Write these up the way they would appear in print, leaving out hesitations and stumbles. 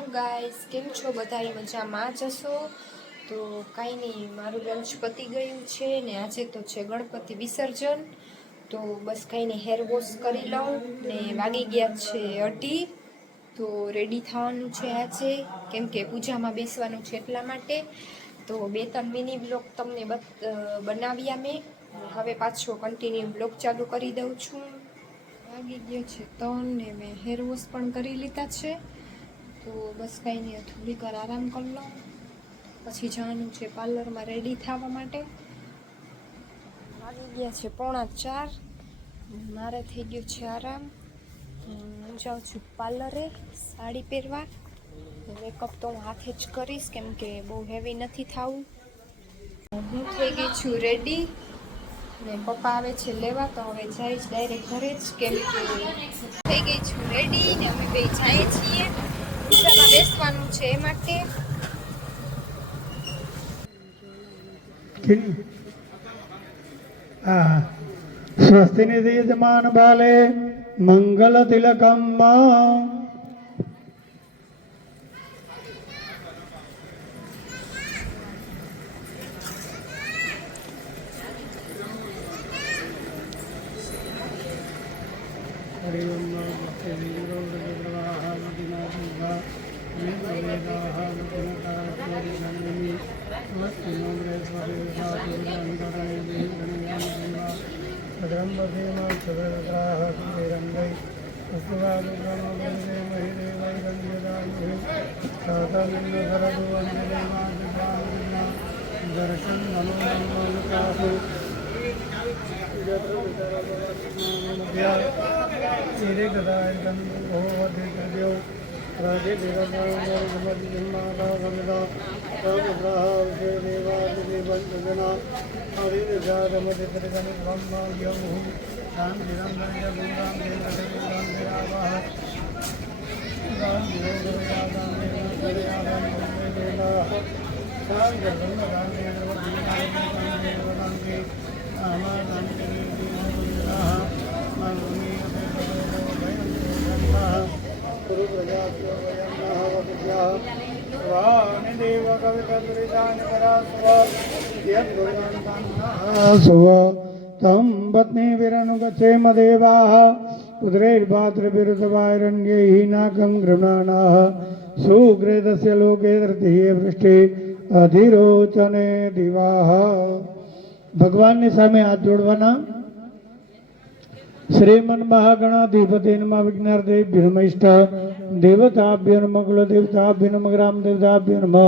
Hello guys, કેમ છો? બધા મજામાં જ હશો? તો કાંઈ નહીં, મારું લંચ પતી ગયું છે ને આજે તો છે ગણપતિ વિસર્જન. તો બસ કાંઈ નહીં, હેર વોશ કરી લઉં ને વાગી ગયા છે 2:30. તો રેડી થવાનું છે આજે, કેમ કે પૂજામાં બેસવાનું છે એટલા માટે. તો 2-3 મિની બ્લોગ તમને બનાવ્યા મેં. હવે પાછો કન્ટિન્યુ બ્લોગ ચાલુ કરી દઉં છું. વાગી ગયા છે 3 ને મેં હેર વોશ પણ કરી લીધા છે. તો બસ કાંઈ નહીં, થોડીક વાર આરામ કરી લઉં, પછી જવાનું છે પાર્લરમાં રેડી થવા માટે. વાગી ગયા છે 3:45. મારે થઈ ગયું છે આરામ. હું જાઉં છું પાર્લરે સાડી પહેરવા. મેકઅપ તો હું હાથે જ કરીશ, કેમ કે બહુ હેવી નથી થવું. હું થઈ ગઈ છું રેડી ને પપ્પા આવે છે લેવા, તો હવે જઈશ ડાયરેક્ટ ઘરે જ, કેમ કે થઈ ગઈ છું રેડી ને અમે બે જઈએ છીએ પૂજામાં બેસવાનું છે એ માટે. સ્વસ્તિ નિધિ યજમાન બાલે મંગલ તિલકમ દર્શન तम पत्नी विरनुगच्छेम देवाः पुत्रैर्भातृभिरुतवायरण्यैः नाकं गृह्णानाः सुकृतस्य लोके धृतिः वृष्टि अधिरोचने दिवाः। ભગવાનની સામે હાથ જોડવાના. શ્રીમન મહાગણાધિપતિ નમઃ વિઘ્નાર્થેભ્યો નમઃ ઇષ્ટ દેવતાભ્યો નમઃ કુલદેવતાભ્યો નમઃ ગ્રામ દેવતાભ્યો નમઃ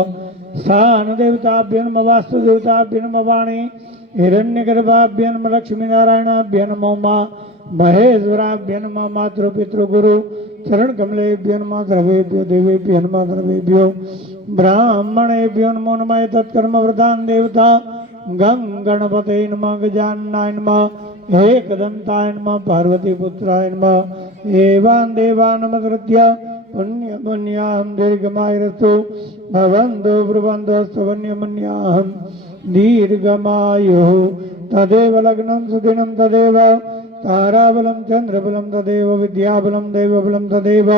સ્થાન દેવતાભ્યો નમઃ વાસ્તુ દેવતાભ્યો નમઃ વાણી હિરણ્યગર્ભાભ્યો નમઃ લક્ષ્મીનારાયણાભ્યો નમઃ મા મહેશ્વરાભ્યો નમઃ માતૃ પિતૃ ગુરુ ચરણ કમલેભ્યો નમઃ દ્રવેભ્યો દેવેભ્યો નમઃ દ્રવેભ્યો બ્રાહ્મણેભ્યો નમો નમઃ તત્કર્મ વૃદ્ધાન દેવતા ગં ગણપતે નમઃ ગજાનનાય નમઃ एकदंताय नमः पार्वती पुत्राय नमः एवान् देवानमकृत्य पुण्यपुण्याहं दीर्घमायुरस्तु भवन्तु ब्रुवन्तस्तु पुण्यपुण्याहं दीर्घमायुः तदेव लग्नं सुदिनं तदेव ताराबलं चन्द्रबलं तदेव विद्याबलं देवबलं तदेव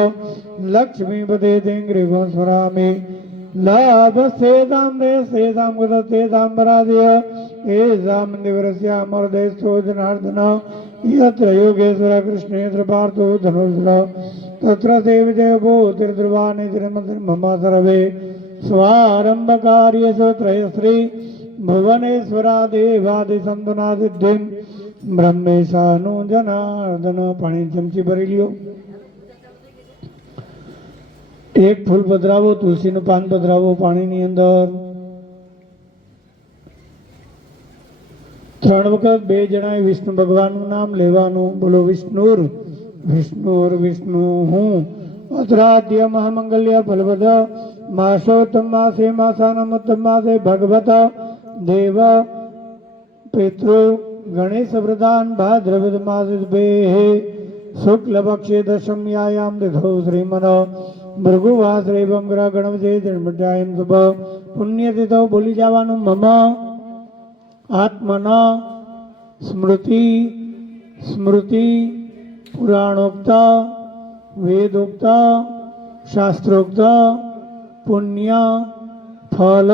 लक्ष्मीपते तेङ्ग्रिवं स्मरामि लाभस्येतां देशेतां गतस्येतां पराजय एषां दिवरस्यामर्देशो जनार्दन यत्र योगेश्वर कृष्णेन्द्र पार्थो धनुर्धर तत्र ते विजयभूतिर्ध्रुवाणि मम सर्वे स्वारम्भकार्येषु त्रयश्री भुवनेश्वरा देवादिसन्तुना सिद्धिं ब्रह्मेशानु जनार्दन. पाणी चमची भरी લ્યો. એક ફૂલ પધરાવો, તુલસીનું પાન પધરાવો પાણીની અંદર. 3 વખત 2 જણાએ વિષ્ણુ ભગવાનનું નામ લેવાનું. બોલો વિષ્ણુર વિષ્ણુર વિષ્ણુ હું અત્રાદ્ય મહામંગલ્ય ફલવદ માસોત્તમ માસે માસાનમોત્તમ માસે ભગવત દેવ પિતૃ ગણેશ પ્રધાન ભાદ્રપદ માસે શુક્લ પક્ષે દશમ્યાયામ તિથૌ શ્રીમન ભૃગુવાશ્રયમ ગ્રહ ગણવજે જન્મજાયમ શુભ પુણ્યતિથો બોલી જવાનું. મમ આત્મન સ્મૃતિ સ્મૃતિ પુરાણોક્ત વેદોક્ત શાસ્ત્રોક્ત પુણ્ય ફલ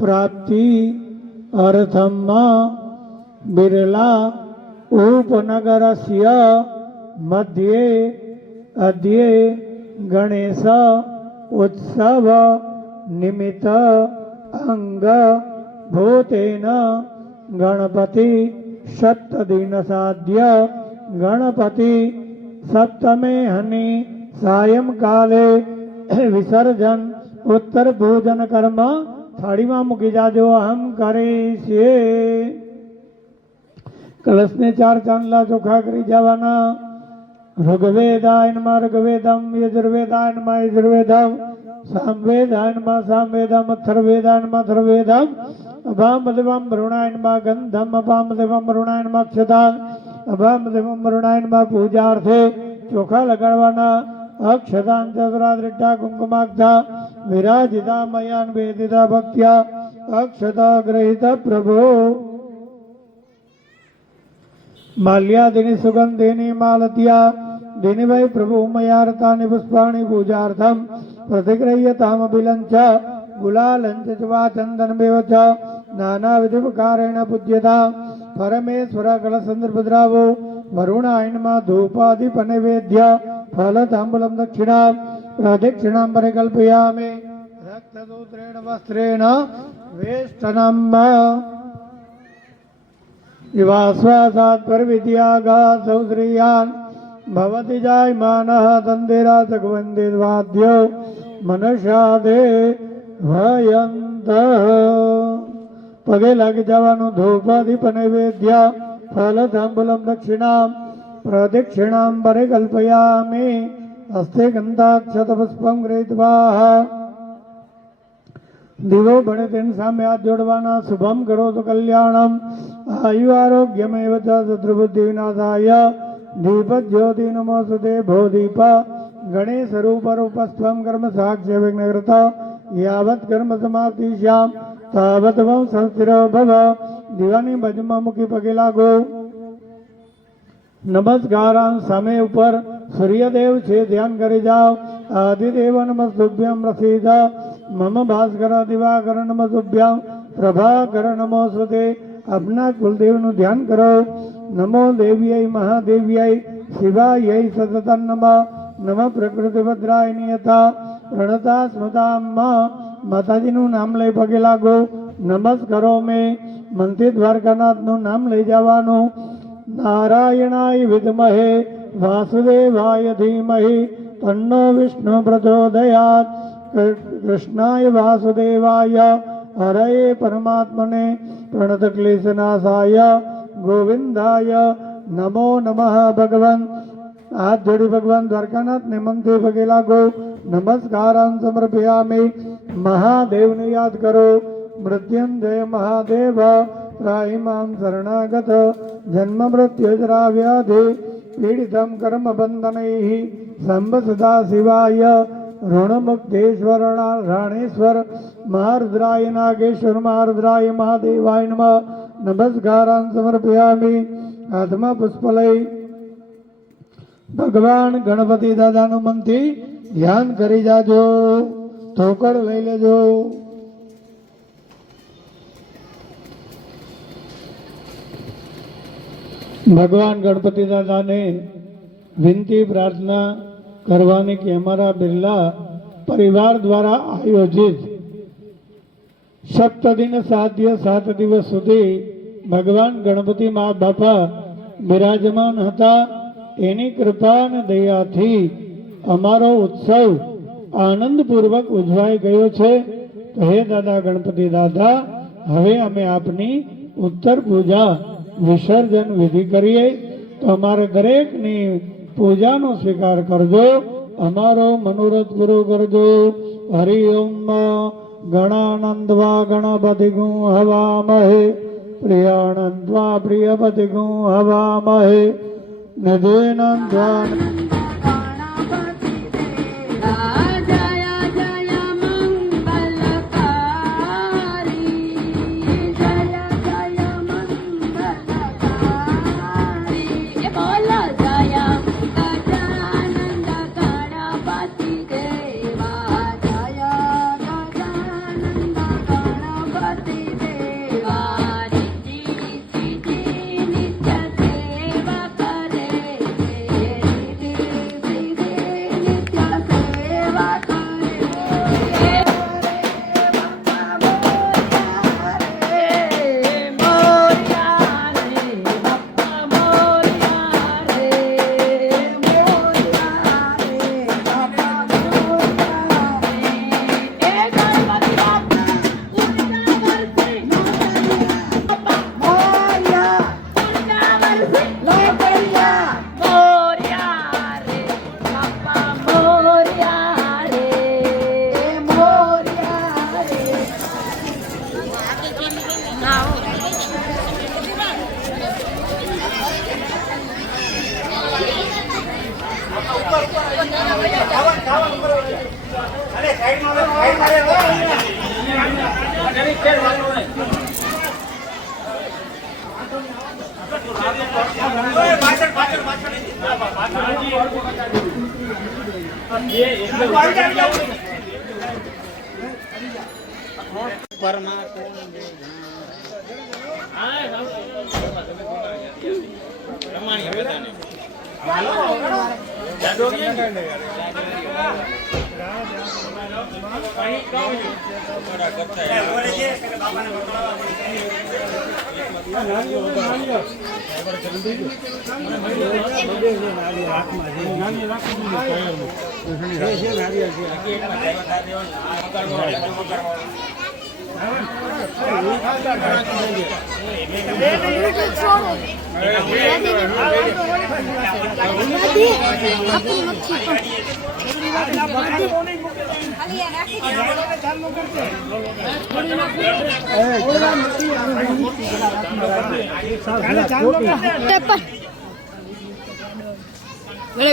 પ્રાપ્તિ અર્થમ બિરલા ઉપનગરસ્ય મધ્યે અધ્યે ગણેશ ઉત્સવ નિમિત્ત અંગ ભૂતેન ગણપતિ સપ્તદિન સાધ્ય ગણપતિ સપ્તમે હની સાયંકાલે વિસર્જન ઉત્તર ભોજન કર્મ થાળીમાં મૂકી જાજો અહમ કરીશીએ. કલશને 4 ચાંદલા ચોખ્ખા કરી જવાના. ઋગ્વેદાય નમઃ ઋગ્વેદમ, યજુર્વેદાય નમઃ યજુર્વેદમ, સામવેદાય નમઃ સામવેદમ, અથર્વવેદાય નમઃ અથર્વવેદમ, અભામદેવમ વરુણાય નમઃ ગંધમ, અભામદેવમ વરુણાય નમઃ અક્ષતાં, અભામદેવમ વરુણાય નમઃ પૂજાર્થે ચોખા લગાડવાના. અક્ષતાં ચતુરાદ્રિટા કુંકુમાક્ષા વિરાજિતા મયાન વેદિતા ભક્ત્યા અક્ષતા ગ્રહિત પ્રભો. માલ્યાદિની સુગંધિની માલત્યા દિની વૈ પ્રભુ મયારતાની પુષ્પાણી પૂજાર્થમ પ્રતિગ્રહ્યતામબિલંચ ગુલાલંચ ચ વા ચંદનમેવ ચ નાનાવિધિપકારેણ પૂજ્યતા. પરમેશ્વર કલસંદર્ભદ્રાવો વરુણાય નમઃ ધૂપાદિપનૈવેદ્ય ફલતાંબૂલમ દક્ષિણા પ્રદક્ષિણાં પરિકલ્પયામિ રક્તસૂત્રેણ વસ્ત્રેણ વેષ્ટનમ. વિવાશ્વાસાत् પરવિદ્યાગાत् સૌશ્રિયાન ભવતિ જાયમાનઃ તંદેરા સગવંદિર્વાદ્યો મનસાદે ભયંત. પગે લાગી જવાનું. ધૂપાદીપ નૈવેદ્ય ફલ તાંબૂલમ દક્ષિણામ પ્રદક્ષિણામ પરિકલ્પયામિ. હસ્તે ગંધાક્ષત પુષ્પમ ગૃહીત્વા દીવો ભણે તેની સામે હાથ જોડવાના. શુભમ કરો તો કલ્યાણમ આયુ આરોગ્યમેવ ચ શત્રુબુદ્ધિ વિનાશાય. દીપ જ્યોતિ નમોસ્તુતે ભો દીપ ગણેશ રૂપ રૂપસ્ત્વમ કર્મ સાક્ષ્ય વિઘ્નકૃત યાવત કર્મ સમાપ્તિ શ્યામ તાવત વં સંસ્થિરો ભવ. દીવાની બાજુમાં મૂકી પગે લાગો. નમસ્કારાન સામે ઉપર સૂર્યદેવ છે ધ્યાન કરી જાઓ. આદિદેવ નમસ્તુભ્યમ પ્રસીદ મમ ભાસ્કર દિવાકર નમસ્તુભ્યમ પ્રભાકર નમોસ્તુતે. આપના કુલદેવનું ધ્યાન કરો. નમો દેવ્યય મહાદેવ્યય શિવાય સતતં નમઃ. નમઃ પ્રકૃતિભદ્રાય નિયતા પ્રણતા સ્મૃતામ. માતાજીનું નામ લઈ પગે લાગો. નમસ્કારો મેં મંત્રી દ્વારકાનાથનું નામ લઈ જવાનું. નારાયણાય વિદ્મહે વાસુદેવાય ધીમહિ તન્નો વિષ્ણુ પ્રચોદયાત. કૃષ્ણાય વાસુદેવાય હરયે પરમાત્મને પ્રણત ક્લેશનાશાય ગોવિંદાય નમો નમઃ. ભગવાન હાથ જોડી ભગવાન દ્વારકાનાથને મંત્રી પગે લાગો. નમસ્કારાન સમર્પયામિ. મહાદેવને યાદ કરો. મૃત્યુંજય મહાદેવ ત્રાહિમામ શરણાગત જન્મ મૃત્યુ જરા વ્યાધિ પીડિતમ કર્મ બંધનૈઃ સંબ સદા શિવાય ઋણમુક્તેશ્વર રાણેશ્વર મહારુદ્રાય નાગેશ્વર મહારુદ્રાય મહાદેવાય નમઃ. નમસ્કારાન સમર્પયામિ. હાથમાં પુષ્પ લઈ ભગવાન ગણપતિ દાદાનું મનથી ધ્યાન કરી જાજો. થોકડ લઈ લેજો. ભગવાન ગણપતિ દાદાને વિનંતી પ્રાર્થના કરવાની કે અમારા બિરલા પરિવાર દ્વારા આયોજિત સપ્તદિન સાધ્ય 7 દિવસ સુધી ભગવાન ગણપતિ મા બાપા બિરાજમાન હતા. એની કૃપા અને દયાથી અમારો ઉત્સવ આનંદપૂર્વક ઉજવાઈ ગયો છે. તો હે દાદા ગણપતિ દાદા, હવે અમે આપની ઉત્તર પૂજા વિસર્જન વિધિ કરીએ તો અમારે દરેકની પૂજાનો સ્વીકાર કરજો. અમારો મનોરથ પૂરો કરજો. હરિ ઓમ. ગણાનંદવા ગણપતિ ગું હવામહે પ્રિયાનંદવા પ્રિયપતિ ગું હવામહે નિધેનંદવા. જય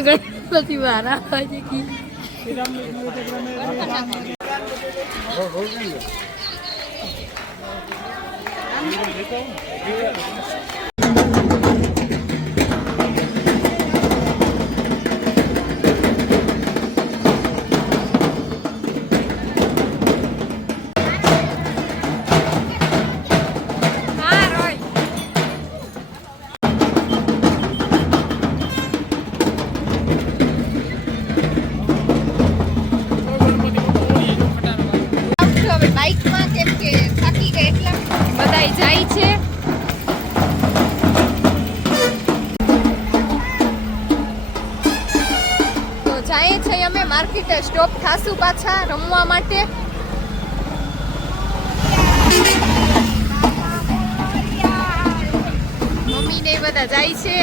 ગણપતિ મારા બાઇકમાં કેમ કે થાકી ગયા એટલા બધાય જાય છે. તો જાય છે અમે માર્કેટે સ્ટોપ થાશું પાછા રમવા માટે. મમ્મી ને બધા જાય છે.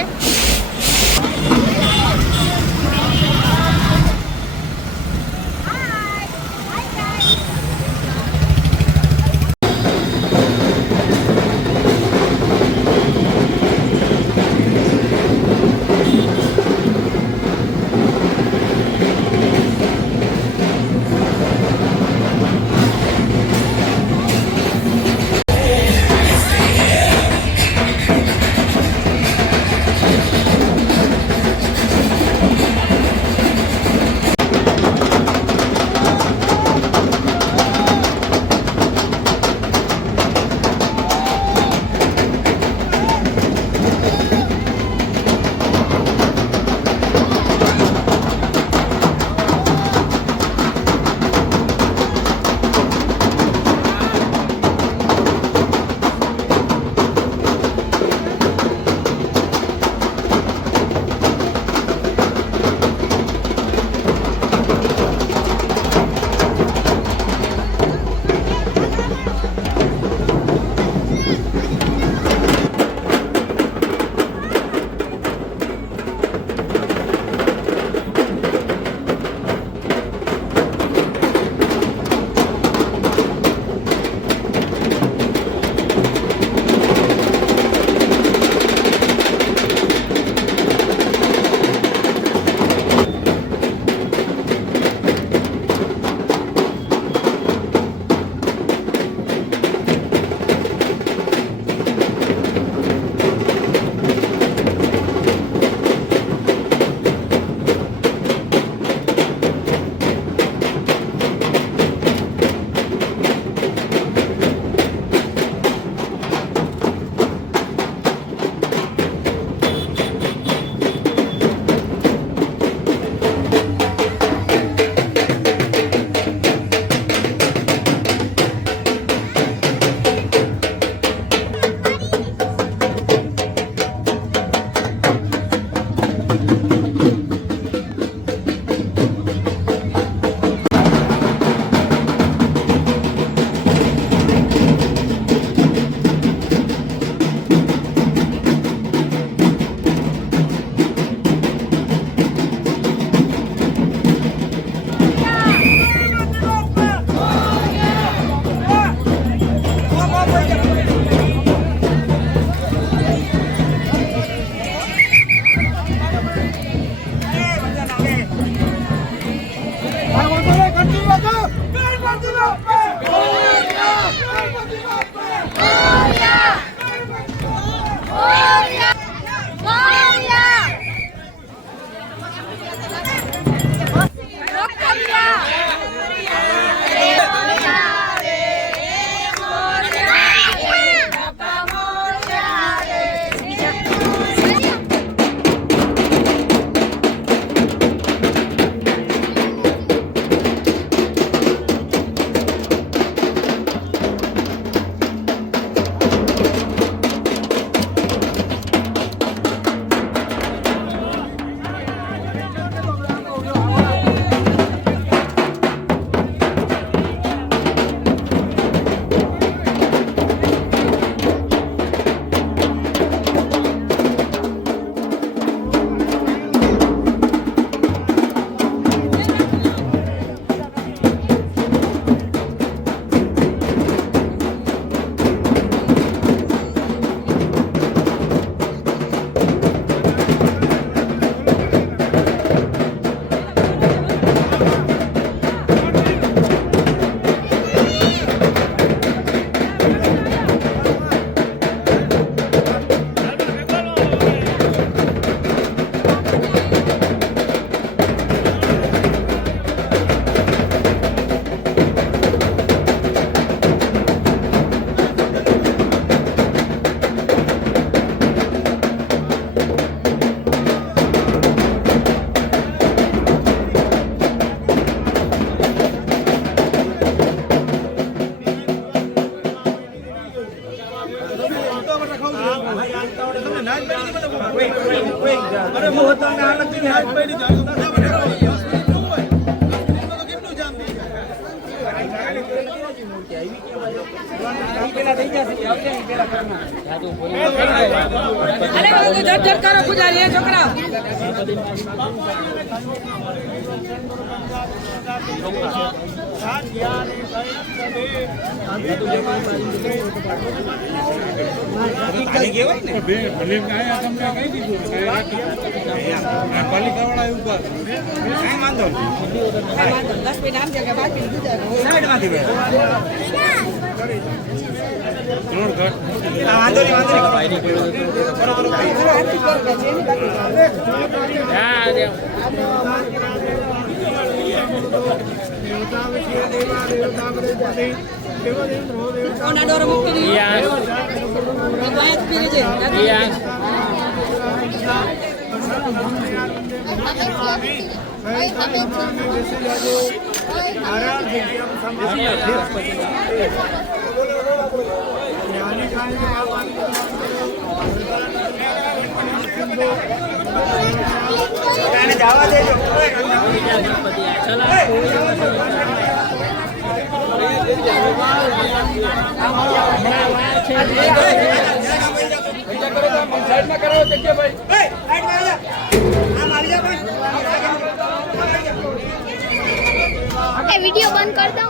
वीडियो बंद कर दो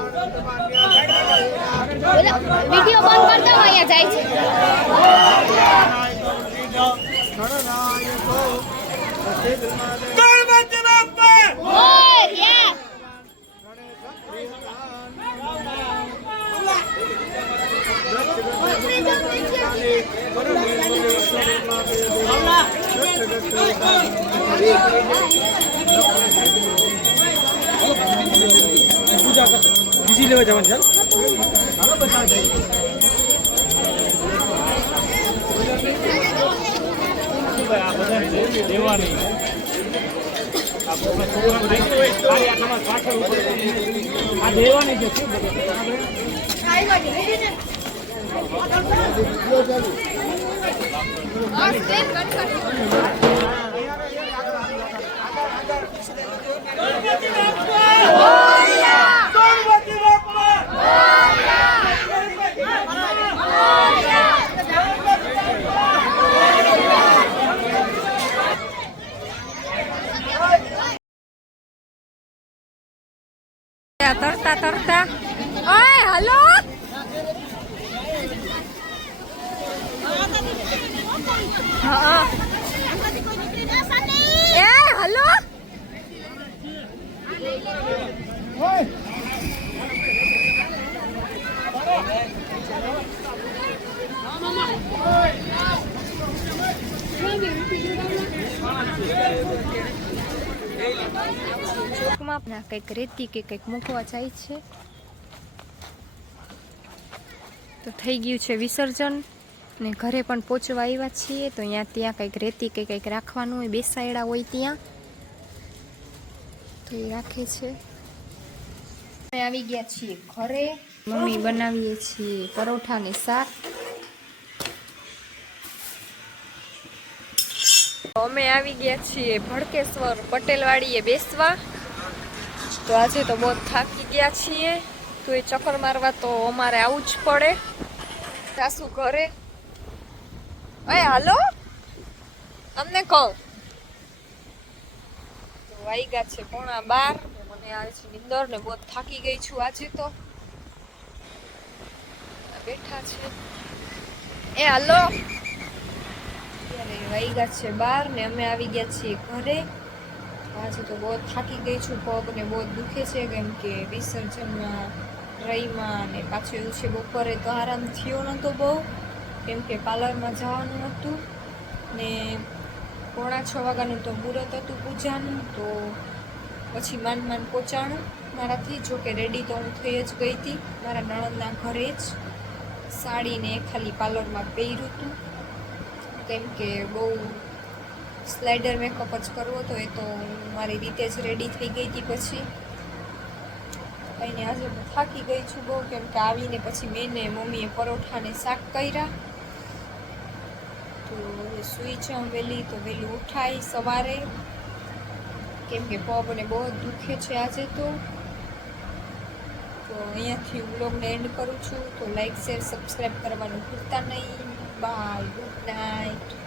वीडियो बंद कर दो અહીંયા જાય છે ગણપતિ બાપ્પા મોરયા બીજી લેવા જવાનું છે દેવાની આ દેવાની છે તરતા તરતા ઓય હલો હા એ હલો ચોકમાં કંઈક રેતી કે કંઈક મૂકવા જાય છે તો થઈ ગયું છે વિસર્જન ને ઘરે પણ પહોંચવા આવ્યા છીએ તો ત્યાં કંઈક રેતી કે કંઈક રાખવાનું હોય બેસાયડા હોય ત્યાં તો એ રાખે છે અમે આવી ગયા છીએ ઘરે મમ્મી બનાવીએ છીએ પરોઠા ને શાક અમે આવી ગયા છીએ ભડકેશ્વર પટેલવાડીએ બેસવા તો આજે તો બહુ થાકી ગયા છીએ તો એ ચક્કર મારવા તો અમારે આવવું જ પડે સાસુ ઘરે એ હાલો અમને કહું તો આવી ગયા છે 11:30 મને આવે છે નિંદર ને બહુ થાકી ગઈ છું આજે તો બેઠા છે એ હાલો વાગ્યા છે 12 ને અમે આવી ગયા છીએ ઘરે આજે તો બહુ થાકી ગઈ છું પગ ને બહુ દુખે છે કેમ કે વિસર્જનમાં રહીમાં ને પાછું એવું છે બપોરે તો આરામ થયો નહોતો બહુ કેમ કે પાર્લરમાં જવાનું હતું ને 5:45 વાગ્યાનું તો મુહૂર્ત હતું પૂજાનું તો પછી માંડ પહોંચાણું મારાથી જો કે રેડી તો હું થઈ જ ગઈ હતી મારા નણંદના ઘરે જ સાડીને ખાલી પાર્લરમાં પહેર્યું હતું કેમ કે બહુ સ્લાઇડર મેકઅપ જ કરવો હતો એ તો મારી રીતે જ રેડી થઈ ગઈ હતી પછી કંઈને આજે હું થાકી ગઈ છું બહુ કેમ કે આવીને પછી મેં ને મમ્મીએ પરોઠાને શાક કર્યા તો સૂઈ જાઉં વહેલી તો વહેલું ઉઠાય સવારે કેમ કે પગને બહુ દુખે છે આજે તો તો અહીંયાથી વ્લોગને એન્ડ કરું છું. તો લાઈક શેર સબસ્ક્રાઈબ કરવાનું ભૂલતા નહીં. Bye, good night.